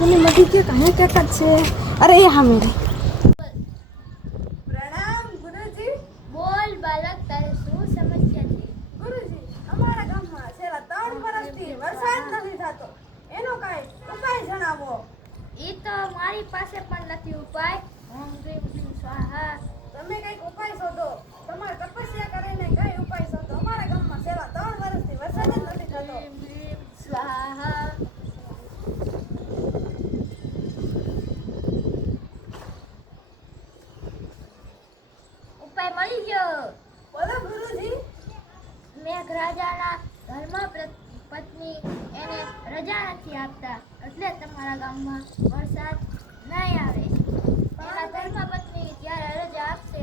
મને મધી કે કને કેકત છે. અરે એ હા મેરી પ્રણામ ગુરુજી. બોલ બાલક, તારે શું સમસ્યા છે? ગુરુજી, અમારા ગામમાં છેલ્લા 3 વર્ષથી વરસાદ નથી થતો. એનો કાંઈ ઉપાય જણાવો. એ તો મારી પાસે પણ નથી ઉપાય. ઓમ ક્રીમ ક્રીમ સ્વાહા. તમે કંઈક ઉપાય શોધો. તમારે તપસ્યા કરીને કઈ ઉપાય શોધો. અમારા ગામમાં છેલ્લા 3 વર્ષથી વરસાદ જ નથી થતો. ક્રીમ ક્રીમ સ્વાહા. ઉપાય મળી ગયો. બોલો ગુરુજી. મેઘરાજાના ધર્મપત્ની એને રજા નથી આપતા, એટલે તમારા ગામમાં વરસાદ નહીં આવે. એના ધર્મપત્ની જ્યારે રજા આપશે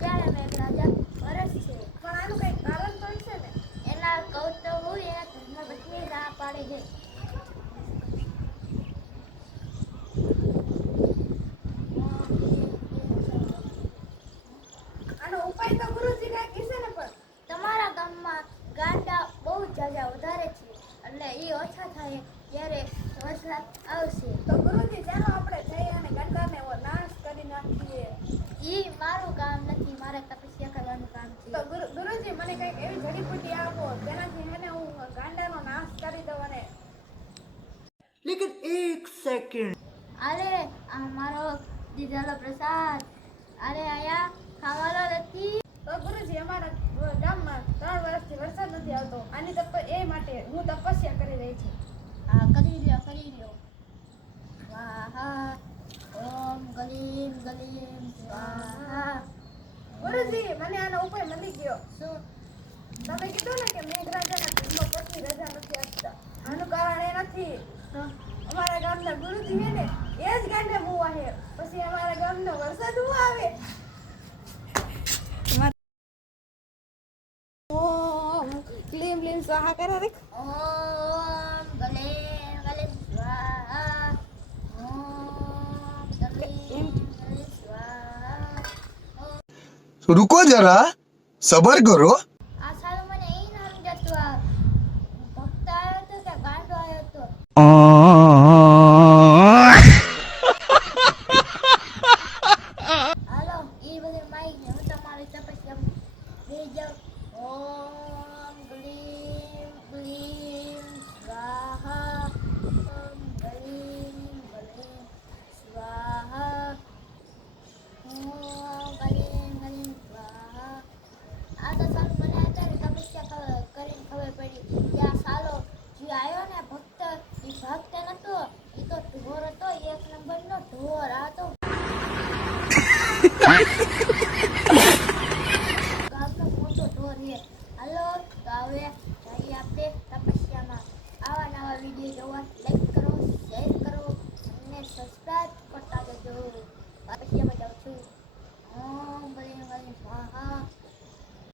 ત્યારે મેઘરાજા વરસશે. પણ આનું કંઈક કારણ તો હશે ને. એના કૌતવ એના ધર્મપત્ની ના પાડે છે. આનો ઉપાય તો ગુરુજી કાંઈક હશે ને. પણ તમારા ગામમાં ગાંડા બહુ ઝાઝા વધારે છે, એટલે એ ઓછા થાય ત્યારે વરસાદ આવશે. તો ગુરુજી, ચાલો આપણે જઈએ અને ગંડાને એવો નાશ કરી નાખીએ. ઈ મારું કામ નથી, મારે તપસ્યા કરવાનું કામ છે. તો ગુરુજી, મને કંઈક એવી જડીબુટ્ટી આપો જેનાથી એને હું ગાંડાનો નાશ કરી દઉં. અને लेकिन एक सेकंड અરે આ મારો દીધેલો પ્રસાદ, અરે આયા ખાવાનો નથી. તો ગુરુજી, અમારા ગામમાં 3 વર્ષથી વરસાદ નથી આવતો. આની એ માટે હું તપસ્યા કરી રહી છું. હા, કરી લ્યો. સ્વાહા. ઓમ ગલીમ ગલીમ સ્વાહા. ગુરુજી, મને આનો ઉપાય મળી ગયો. શું? તમે કીધું ને કે મેઘરાજાના ધર્મપત્ની રજા નથી આપતા. આનું કારણ એ નથી. અમારા ગામના ગુરુજી હે ને, એ જ ગાંડે મુવા હે. પછી અમારા ગામનો વરસાદ હું આવે. ઓમ ક્લીમ ક્લીમ સ્વાહા કરે રે. ઓમ ગલીમ ગલીમ સ્વાહા. ઓમ ગલીમ ગલીમ સ્વાહા. रुको जरा सबर करो. આ સાલું મને ઈ નામ જતું. આ ભક્ત આવ્યો હતો કે ગાંડો આવ્યો હતો? હાલો, ઈ બધું માઈ ગયું. હું તમારી તપસ્યા બેસી જાઉં. ઓમ ગલીમ ગલીમ સ્વાહા. ઓમ ગલીમ ગલીમ સ્વાહા. ઓમ ગલીમ ગલીમ સ્વાહા. આ તો સાલું મને અત્યારે તપસ્યા કરીને ખબર પડી કે આ સાલો જે આવ્યો ને ભક્ત, એ ભક્ત નતો, એ તો ઢોર હતો. 1 નંબરનો ઢોર. આ તો ગામનો મોટો ઢોર છે. હાલો, તો હવે જઈએ આપણે તપસ્યામાં. આવા નવા વિડીયો જોવા લાઈક